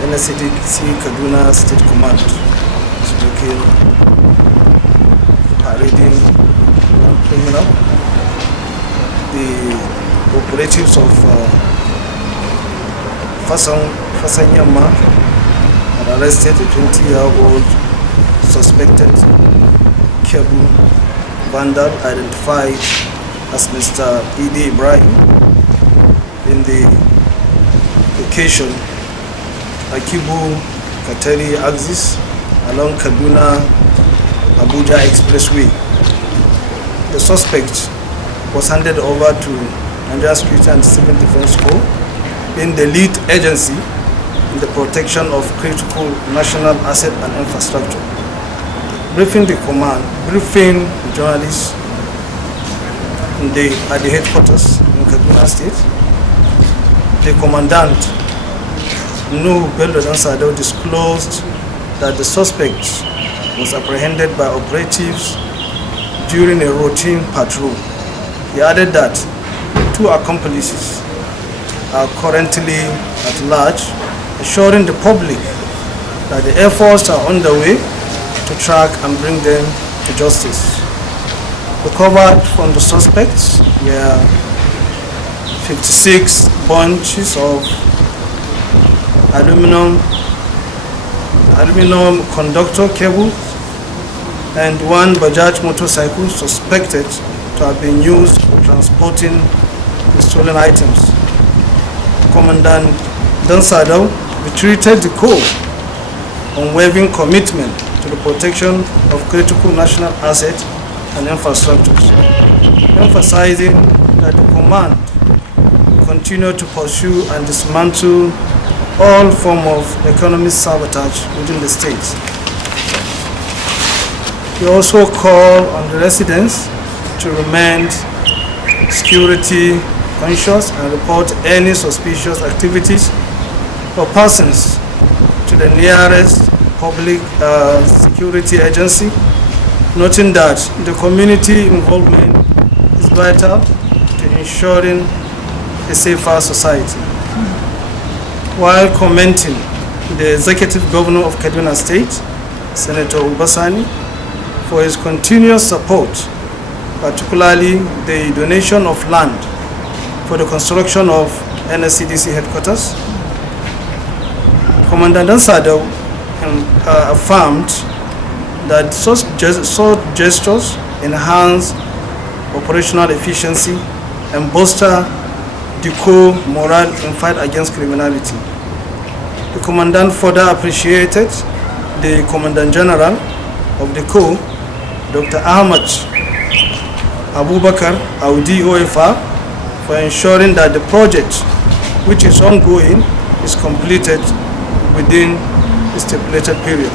NSCDC Kaduna State Command is making parading and criminal. The operatives of Fansan Yamma had arrested a 20-year-old suspected Vandal identified as Mr. E.D. Ibrahim in the location Akibu Kateri axis along Kaduna Abuja expressway. The suspect was handed over to Nigeria Security and Civil Defense Corps, being the lead agency in the protection of critical national asset and infrastructure. Briefing the journalists at the headquarters in Kaduna State, the Commandant, Nuhu Dansadau, disclosed that the suspect was apprehended by operatives during a routine patrol. He added that 2 accomplices are currently at large, assuring the public that the efforts are underway to track and bring them to justice. Recovered from the suspects were 56 bunches of aluminum conductor cables and 1 Bajaj motorcycle suspected to have been used for transporting the stolen items. Commandant Dansadau retreated the call on waiving commitment to the protection of critical national assets and infrastructures, emphasizing that the command will continue to pursue and dismantle all forms of economic sabotage within the state. We also call on the residents to remain security conscious and report any suspicious activities or persons to the nearest public security agency, noting that the community involvement is vital to ensuring a safer society. While commenting the Executive Governor of Kaduna State, Senator Ubasani, for his continuous support, particularly the donation of land for the construction of NSCDC headquarters, Commandant Dansadau affirmed that such gestures enhance operational efficiency and bolster the Corps' morale in fight against criminality. The Commandant further appreciated the Commandant General of the Corps, Dr. Ahmad Abubakar Audi OFR, for ensuring that the project, which is ongoing, is completed within the stipulated period.